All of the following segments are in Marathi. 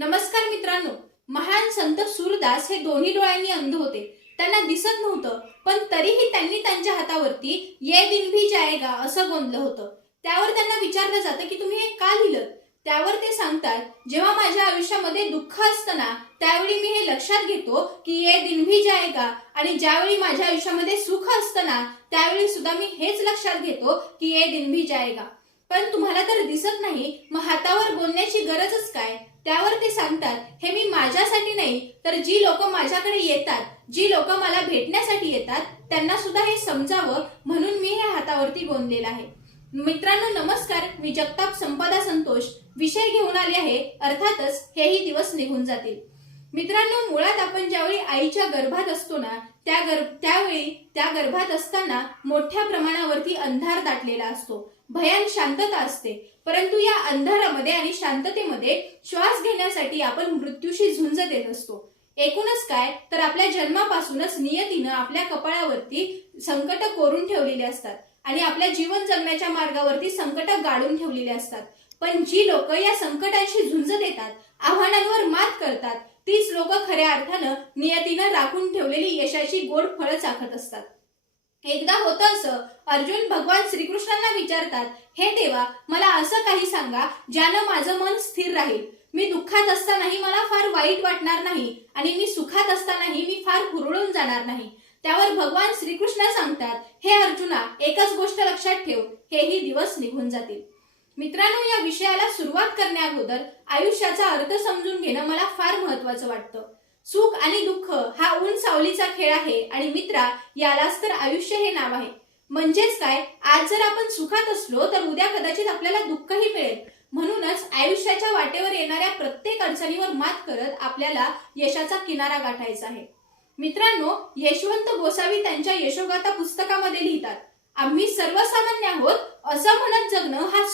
नमस्कार मित्रांनो, महान संत सूरदास हे दोन्ही डोळ्यांनी अंध होते. त्यांना दिसत नव्हतं, पण तरीही त्यांनी त्यांच्या हातावरती ये दिन भी जाएगा असं गोंदलं होतं. त्यावर त्यांना विचारलं जातं की तुम्ही हे का लिहिलं. त्यावर ते सांगतात, जेव्हा माझ्या आयुष्यामध्ये दुःख असतं ना, त्यावेळी मी हे लक्षात घेतो की ये दिन भी जाएगा, आणि ज्यावेळी माझ्या आयुष्यामध्ये सुख असतं ना, त्यावेळी सुद्धा मी हेच लक्षात घेतो की ये दिन भी जाएगा. पण तुम्हाला तर दिसत नाही, मग हातावर गोंदण्याची गरजच काय. त्यावर ते सांगतात, हे मी माझ्यासाठी नाही, तर जी लोक माझ्याकडे येतात, जी लोक मला भेटण्यासाठी येतात, त्यांना सुद्धा हे समजावं म्हणून मी हे हातावरती गोंदलेलं आहे. मित्रांनो नमस्कार, मी जगताप संपदा संतोष विषय घेऊन आले आहे. अर्थातच हेही दिवस निघून जातील. मित्रांनो, मुळात आपण ज्यावेळी आईच्या गर्भात असतो ना, त्यावेळी त्या गर्भात असताना मोठ्या प्रमाणावरती अंधार दाटलेला असतो, भयान शांतता असते. परंतु या अंधारामध्ये आणि शांततेमध्ये श्वास घेण्यासाठी आपण मृत्यूशी झुंज देत असतो. एकूणच काय तर आपल्या जन्मापासूनच नियतीनं आपल्या कपाळावरती संकट कोरून ठेवलेली असतात आणि आपल्या जीवन जगण्याच्या मार्गावरती संकट गाडून ठेवलेली असतात. पण जी लोक या संकटांशी झुंज देतात, आव्हानांवर मात करतात, तीच लोक खऱ्या अर्थानं नियतीनं राखून ठेवलेली यशाची गोड फळं चाखत असतात. एकदा होतं असं, अर्जुन भगवान श्रीकृष्णांना विचारतात, हे देवा, मला असं काही सांगा ज्यानं माझं मन स्थिर राहील. मी दुःखात असतानाही मला फार वाईट वाटणार नाही आणि मी सुखात असतानाही मी फार हुरळून जाणार नाही. त्यावर भगवान श्रीकृष्ण सांगतात, हे अर्जुना, एकच गोष्ट लक्षात ठेव, हेही दिवस निघून जातील. मित्रांनो, या विषयाला सुरुवात करण्याअगोदर आयुष्याचा अर्थ समजून घेणं मला फार महत्वाचं वाटतं. सुख आणि दुःख हा ऊन सावलीचा खेळ आहे आणि मित्रा, यालाच तर आयुष्य हे नाव आहे. म्हणजेच काय, आज जर आपण सुखात असलो तर उद्या कदाचित आपल्याला दुःखही मिळेल. म्हणूनच आयुष्याच्या वाटेवर येणाऱ्या प्रत्येक अडचणीवर मात करत आपल्याला यशाचा किनारा गाठायचा आहे. मित्रांनो, यशवंत गोसावी त्यांच्या यशोगाथा पुस्तकामध्ये लिहितात, आम्ही सर्वसामान्य आहोत असं म्हणत जगणं हा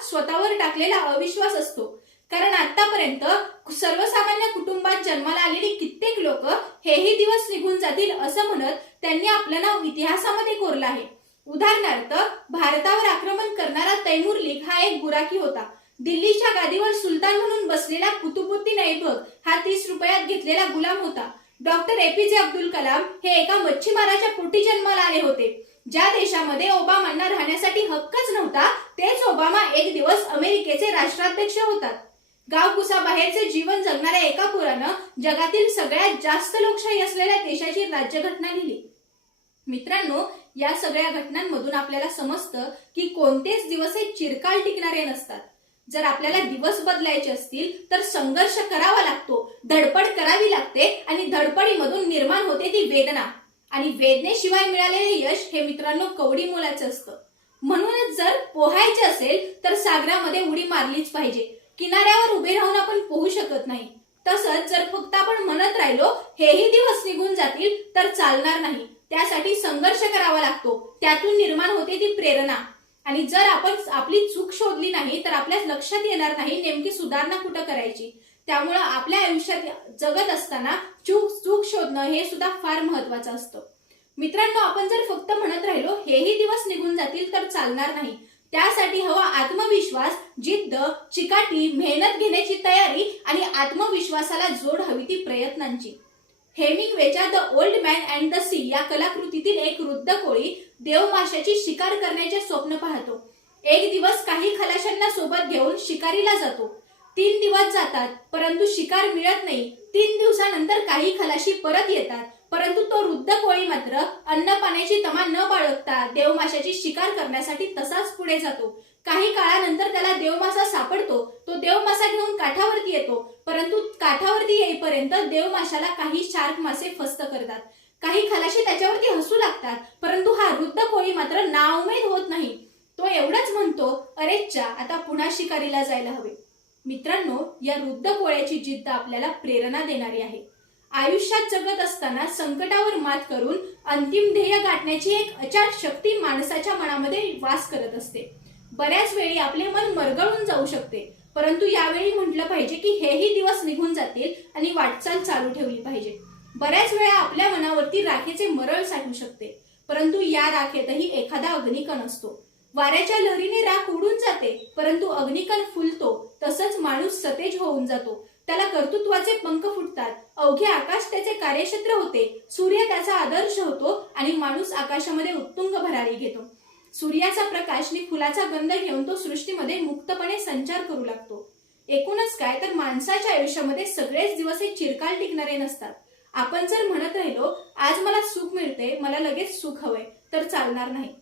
स्वतःवर टाकलेला अविश्वास असतो. कारण आतापर्यंत सर्वसामान्य कुटुंबात जन्माला आलेली कित्येक लोक हेही दिवस निघून जातील असं म्हणत त्यांनी आपलं नाव इतिहासामध्ये कोरलं आहे. उदाहरणार्थ, भारतावर आक्रमण करणारा तैमूर लीग हा एक गुराखी होता. दिल्लीच्या गादीवर सुलतान म्हणून बसलेला कुतुबुद्दीन ऐबक हा 30 रुपयात घेतलेला गुलाम होता. डॉक्टर एपीजे अब्दुल कलाम हे एका मच्छीमाराच्या पोटी जन्माला आले होते. ज्या देशामध्ये ओबामांना राहण्यासाठी हक्कच नव्हता, तेच ओबामा एक दिवस अमेरिकेचे राष्ट्राध्यक्ष होतात. गावकुसाबाहेरचे जीवन जगणाऱ्या एका पोरानं जगातील सगळ्यात जास्त लोकशाही असलेल्या देशाची राज्यघटना लिहिली. मित्रांनो, या सगळ्या घटनांमधून आपल्याला समजतं की कोणतेच दिवस हे चिरकाल टिकणारे नसतात. जर आपल्याला दिवस बदलायचे असतील तर संघर्ष करावा लागतो, धडपड करावी लागते आणि धडपडीमधून निर्माण होते ती वेदना. आणि वेदनेशिवाय मिळालेले यश हे मित्रांनो कवडी मोलाचं असतं. म्हणूनच जर पोहायचे असेल तर सागरामध्ये उडी मारलीच पाहिजे. किनाऱ्यावर उभे राहून आपण पोहू शकत नाही. तसंच जर फक्त आपण म्हणत राहिलो हेही दिवस निघून जातील तर चालणार नाही. त्यासाठी संघर्ष करावा लागतो, त्यातून निर्माण होते ती प्रेरणा. आणि जर आपण आपली चूक शोधली नाही तर आपल्या लक्षात येणार नाही नेमकी सुधारणा कुठं करायची. त्यामुळे आपल्या आयुष्यात जगत असताना चूक शोधणं हे सुद्धा फार महत्वाचं असतं. मित्रांनो, आपण जर फक्त म्हणत राहिलो हेही दिवस निघून जातील तर चालणार नाही. त्यासाठी हवा आत्मविश्वास, जिद्द, चिकाटी, मेहनत घेण्याची तयारी आणि आत्मविश्वासाला जोड हवी ती प्रयत्नांची. हेमिंग्वेच्या the old man and the sea या कलाकृतीतील एक वृद्ध कोळी देवमाशाची शिकार करण्याचे स्वप्न पाहतो. एक दिवस काही खलाशांना सोबत घेऊन शिकारीला जातो. 3 दिवस जातात परंतु शिकार मिळत नाही. 3 दिवसानंतर काही खलाशी परत येतात, परंतु तो वृद्ध कोळी मात्र अन्न पाण्याची तमा न बाळगता देवमाशाची शिकार करण्यासाठी तसाच पुढे जातो. काही काळानंतर त्याला देवमासा सापडतो. तो देवमासा घेऊन काठावरती येतो, परंतु काठावरती येईपर्यंत देवमाशाला काही शार्क मासे फस्त करतात. काही खलाशी त्याच्यावरती हसू लागतात, परंतु हा वृद्ध कोळी मात्र नाउमेद होत नाही. तो एवढंच म्हणतो, अरे चा, आता पुन्हा शिकारीला जायला हवे. मित्रांनो, या वृद्ध कोळ्याची जिद्द आपल्याला प्रेरणा देणारी आहे. आयुष्यात जगत असताना संकटावर मात करून अंतिम ध्येय गाठण्याची एक अचाट शक्ती माणसाच्या मनामध्ये वास करत असते. बऱ्याच वेळी आपले मन मरगळून जाऊ शकते, परंतु यावेळी म्हटलं पाहिजे की हेही दिवस निघून जातील आणि वाटचाल चालू ठेवली पाहिजे. बऱ्याच वेळा आपल्या मनावरती राखेचे मरळ साठू शकते, परंतु या राखेतही एखादा अग्निकण असतो. वाऱ्याच्या लहरीने राख उडून जाते, परंतु अग्निकण फुलतो. तसंच माणूस सतेज होऊन जातो. त्याला कर्तृत्वाचे पंख फुटतात. अवघे आकाश त्याचे कार्यक्षेत्र होते. सूर्य त्याचा आदर्श होतो आणि माणूस आकाशामध्ये उत्तुंग भरारी घेतो. सूर्याचा प्रकाश आणि फुलाचा गंध घेऊन तो सृष्टीमध्ये मुक्तपणे संचार करू लागतो. एकूणच काय तर माणसाच्या आयुष्यामध्ये सगळेच दिवस हे चिरकाल टिकणारे नसतात. आपण जर म्हणत राहिलो आज मला सुख मिळते, मला लगेच सुख हवंय, तर चालणार नाही.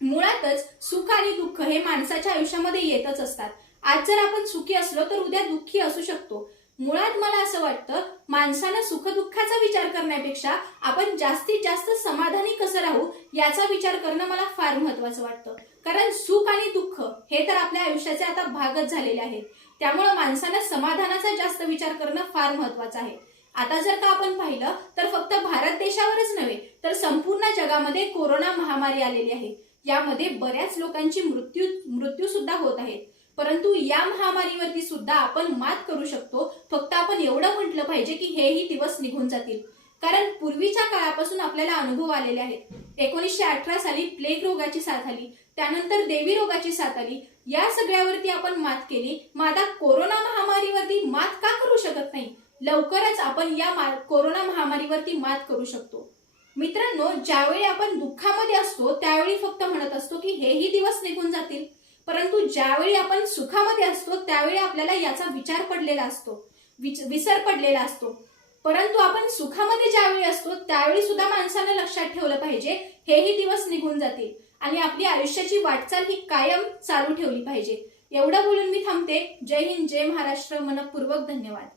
मुळातच सुख आणि दुःख हे माणसाच्या आयुष्यामध्ये येतच असतात. आज जर आपण सुखी असलो तर उद्या दुःखी असू शकतो. मुळात मला असं वाटतं माणसानं सुखदुःखाचा विचार करण्यापेक्षा आपण जास्तीत जास्त समाधानी कसं राहू याचा विचार करणं मला फार महत्वाचं वाटतं. कारण सुख आणि दुःख हे तर आपल्या आयुष्याचे आता भागच झालेले आहेत. त्यामुळे माणसानं समाधानाचा जास्त विचार करणं फार महत्वाचं आहे. आता जर का आपण पाहिलं तर फक्त भारत देशावरच नव्हे तर संपूर्ण जगामध्ये कोरोना महामारी आलेली आहे. यामध्ये बऱ्याच लोकांची मृत्यू सुद्धा होत आहेत. परंतु या महामारीवरती सुद्धा आपण मात करू शकतो. फक्त आपण एवढं म्हटलं पाहिजे की हेही दिवस निघून जातील. कारण पूर्वीच्या काळापासून आपल्याला अनुभव आलेले आहेत. 1918 साली प्लेग रोगाची साथ आली, त्यानंतर देवी रोगाची साथ आली. या सगळ्यावरती आपण मात केली. मग आता कोरोना महामारीवरती मात का करू शकत नाही? लवकरच आपण या कोरोना महामारीवरती मात करू शकतो. मित्रांनो, ज्यावेळी आपण दुःखामध्ये असतो त्यावेळी फक्त म्हणत असतो की हेही दिवस निघून जातील. परंतु ज्यावेळी आपण सुखामध्ये असतो त्यावेळी आपल्याला याचा विचार पडलेला असतो, विसर पडलेला असतो. परंतु आपण सुखामध्ये ज्यावेळी असतो त्यावेळी सुद्धा माणसानं लक्षात ठेवलं पाहिजे हेही दिवस निघून जातील आणि आपली आयुष्याची वाटचाल ही कायम चालू ठेवली पाहिजे. एवढं बोलून मी थांबते. जय हिंद, जय महाराष्ट्र. मनपूर्वक धन्यवाद.